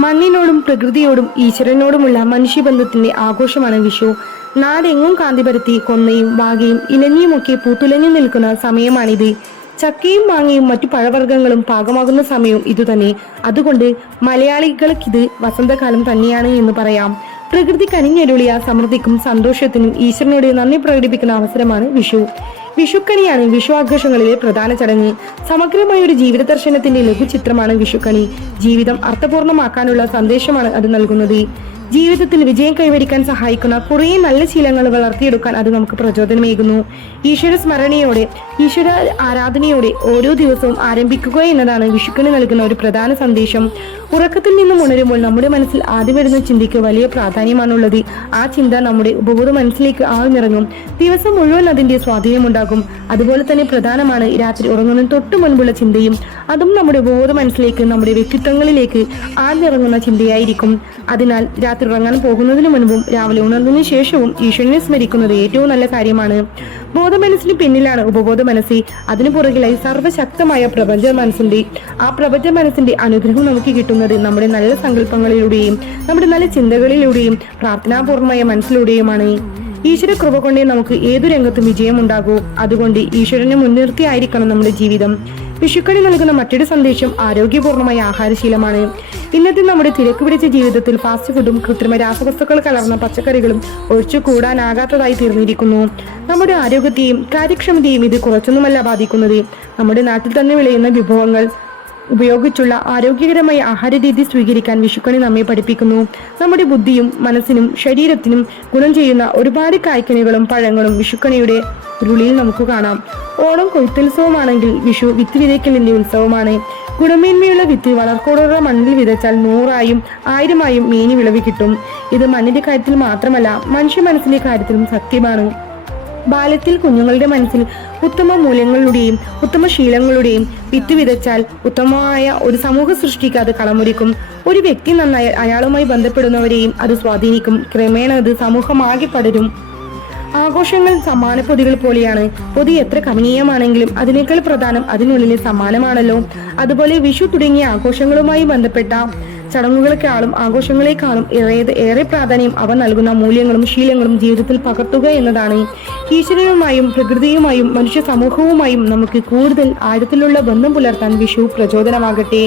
മണ്ണിനോടും പ്രകൃതിയോടും ഈശ്വരനോടുമുള്ള മനുഷ്യബന്ധത്തിന്റെ ആഘോഷമാണ് വിഷു. നാടെങ്ങും കാന്തി പരത്തി കൊന്നയും വാകയും ഇലഞ്ഞിയുമൊക്കെ പൂത്തുലഞ്ഞു നിൽക്കുന്ന സമയമാണിത്. ചക്കയും മാങ്ങയും മറ്റു പഴവർഗ്ഗങ്ങളും പാകമാകുന്ന സമയവും ഇതുതന്നെ. അതുകൊണ്ട് മലയാളികൾക്കിത് വസന്തകാലം തന്നെയാണ് എന്ന് പറയാം. പ്രകൃതി കനിഞ്ഞരുളിയ സമൃദ്ധിക്കും സന്തോഷത്തിനും ഈശ്വരനോട് നന്ദി പ്രകടിപ്പിക്കുന്ന അവസരമാണ് വിഷു. വിഷുക്കണിയാണ് വിഷു ആഘോഷങ്ങളിലെ പ്രധാന ചടങ്ങ്. സമഗ്രമായ ഒരു ജീവിത ദർശനത്തിന്റെ ലഘുചിത്രമാണ് വിഷുക്കണി. ജീവിതം അർത്ഥപൂർണമാക്കാനുള്ള സന്ദേശമാണ് അത് നൽകുന്നത്. ജീവിതത്തിൽ വിജയം കൈവരിക്കാൻ സഹായിക്കുന്ന കുറേ നല്ല ശീലങ്ങൾ വളർത്തിയെടുക്കാൻ അത് നമുക്ക് പ്രചോദനമേകുന്നു. ഈശ്വര സ്മരണയോടെ, ഈശ്വര ആരാധനയോടെ ഓരോ ദിവസവും ആരംഭിക്കുക എന്നതാണ് വിഷുക്കണി നൽകുന്ന ഒരു പ്രധാന സന്ദേശം. ഉറക്കത്തിൽ നിന്നും ഉണരുമ്പോൾ നമ്മുടെ മനസ്സിൽ ആദ്യം വരുന്ന ചിന്തയ്ക്ക് വലിയ പ്രാധാന്യമാണുള്ളത്. ആ ചിന്ത നമ്മുടെ ഉപബോധ മനസ്സിലേക്ക് ആഴ്ന്നിറങ്ങും. ദിവസം മുഴുവൻ അതിന്റെ സ്വാധീനമുണ്ടാകും. അതുപോലെ തന്നെ പ്രധാനമാണ് രാത്രി ഉറങ്ങുന്നതിന് തൊട്ടു മുൻപുള്ള ചിന്തയും. അതും നമ്മുടെ ഉപബോധ മനസ്സിലേക്ക്, നമ്മുടെ വ്യക്തിത്വങ്ങളിലേക്ക് ആഴ്ന്നിറങ്ങുന്ന ചിന്തയായിരിക്കും. അതിനാൽ രാത്രി ഉറങ്ങാൻ പോകുന്നതിന് മുൻപും രാവിലെ ഉണർന്നതിനു ശേഷവും ഈശ്വരനെ സ്മരിക്കുന്നത് ഏറ്റവും നല്ല കാര്യമാണ്. ബോധ മനസ്സിന് പിന്നിലാണ് ഉപബോധ മനസ്സ്. അതിനു പുറകിലായി സർവ്വശക്തമായ പ്രപഞ്ച മനസ്സുണ്ട്. ആ പ്രപഞ്ച മനസ്സിന്റെ അനുഗ്രഹം നമുക്ക് കിട്ടുന്നത് നമ്മുടെ നല്ല സങ്കല്പങ്ങളിലൂടെയും നമ്മുടെ നല്ല ചിന്തകളിലൂടെയും പ്രാർത്ഥനാപൂർവമായ മനസ്സിലൂടെയുമാണ്. ഈശ്വര കൃപ കൊണ്ടേ നമുക്ക് ഏതു രംഗത്തും വിജയമുണ്ടാകൂ. അതുകൊണ്ട് ഈശ്വരനെ മുൻനിർത്തിയായിരിക്കണം നമ്മുടെ ജീവിതം. വിഷുക്കണി നൽകുന്ന മറ്റൊരു സന്ദേശം ആരോഗ്യപൂർണമായ ആഹാരശീലമാണ്. ഇന്നത്തെ നമ്മുടെ തിരക്ക് പിടിച്ച ജീവിതത്തിൽ ഫാസ്റ്റ് ഫുഡും കൃത്രിമ രാസവസ്തുക്കൾ കലർന്ന പച്ചക്കറികളും ഒഴിച്ചു കൂടാനാകാത്തതായി തീർന്നിരിക്കുന്നു. നമ്മുടെ ആരോഗ്യത്തെയും കാര്യക്ഷമതയും ഇത് കുറച്ചൊന്നുമല്ല ബാധിക്കുന്നത്. നമ്മുടെ നാട്ടിൽ തന്നെ വിളയുന്ന വിഭവങ്ങൾ ഉപയോഗിച്ചുള്ള ആരോഗ്യകരമായ ആഹാരരീതി സ്വീകരിക്കാൻ വിഷുക്കണി നമ്മെ പഠിപ്പിക്കുന്നു. നമ്മുടെ ബുദ്ധിയും മനസ്സിനും ശരീരത്തിനും ഗുണം ചെയ്യുന്ന ഒരുപാട് കായ്ക്കനികളും പഴങ്ങളും വിഷുക്കണിയുടെ ഉരുളിയിൽ നമുക്ക് കാണാം. ഓണം കൊയ്ത്തുത്സവമാണെങ്കിൽ വിഷു വിത്ത് വിതയ്ക്കലിന്റെ ഉത്സവമാണ്. ഗുണമേന്മയുള്ള വിത്ത് വളർക്കോടുള്ള മണ്ണിൽ വിതച്ചാൽ 100ആയും 1000ആയും മേനി വിളവ് കിട്ടും. ഇത് മണ്ണിന്റെ കാര്യത്തിൽ മാത്രമല്ല, മനുഷ്യ മനസ്സിന്റെ കാര്യത്തിലും സത്യമാണ്. ബാല്യത്തിൽ കുഞ്ഞുങ്ങളുടെ മനസ്സിൽ ഉത്തമ മൂല്യങ്ങളുടെയും ഉത്തമ ശീലങ്ങളുടെയും വിത്ത് വിതച്ചാൽ ഉത്തമമായ ഒരു സമൂഹ സൃഷ്ടിക്ക് അത് കളമൊരുക്കും. ഒരു വ്യക്തി നന്നായാൽ അയാളുമായി ബന്ധപ്പെടുന്നവരെയും അത് സ്വാധീനിക്കും. ക്രമേണ അത് സമൂഹമാകെ പടരും. ആഘോഷങ്ങൾ സമ്മാനപ്പൊതികൾ പോലെയാണ്. പൊതി എത്ര കമനീയമാണെങ്കിലും അതിനേക്കാൾ പ്രധാനം അതിനുള്ളിലെ സമ്മാനമാണല്ലോ. അതുപോലെ വിഷു തുടങ്ങിയ ആഘോഷങ്ങളുമായി ബന്ധപ്പെട്ട ചടങ്ങുകളെക്കാളും ആഘോഷങ്ങളെക്കാളും ഏറെ പ്രാധാന്യം അവ നൽകുന്ന മൂല്യങ്ങളും ശീലങ്ങളും ജീവിതത്തിൽ പകർത്തുക എന്നതാണ്. ഈശ്വരനുമായും പ്രകൃതിയുമായും മനുഷ്യ സമൂഹവുമായും നമുക്ക് കൂടുതൽ ആഴത്തിലുള്ള ബന്ധം പുലർത്താൻ വിഷു പ്രചോദനമാകട്ടെ.